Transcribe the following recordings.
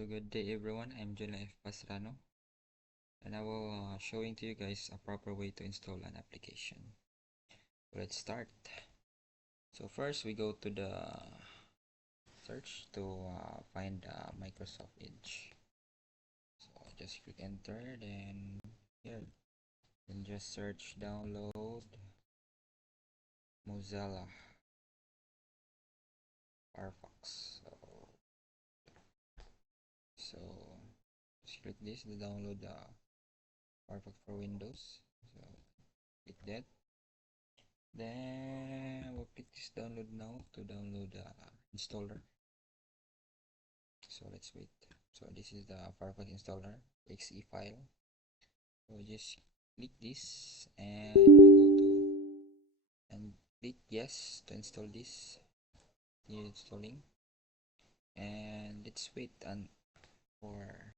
So good day everyone, I'm Julian F. Pastrano and I will showing to you guys a proper way to install an application. Let's start. So first we go to the search to find Microsoft Edge. So just click enter, then here, then just search download Mozilla Firefox. So just click this to download the Firefox for Windows. So click that. Then we'll click this download now to download the installer. So let's wait. So this is the Firefox installer exe file. So just click this and we go to and click yes to install this. Here installing, and let's wait for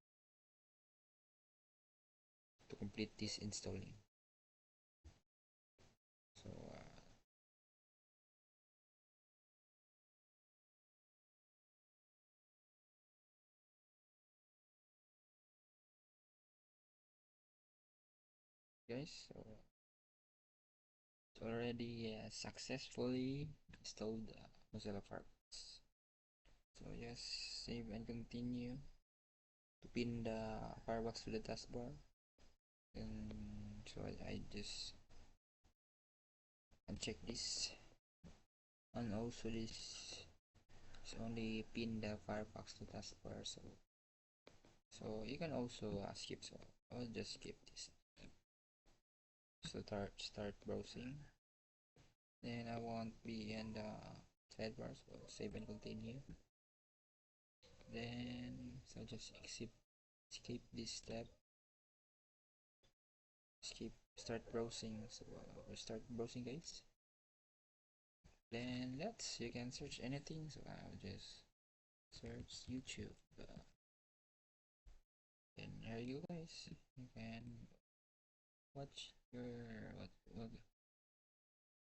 to complete this installing. So guys, so it's already successfully installed Mozilla Firefox. So just save and continue to pin the Firefox to the taskbar. And so I just uncheck this, and also this is only pin the Firefox to taskbar. So you can also skip. So I'll just skip this. So start browsing. Then I won't be in the sidebar, so save and continue. Then so just skip this step. Skip start browsing. So we start browsing, guys. Then you can search anything. So I'll just search YouTube. And here you go, guys. You can watch your what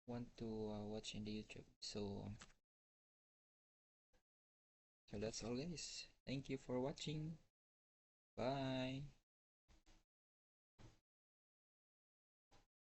want to watch in the YouTube. So that's all, guys. Thank you for watching. Bye.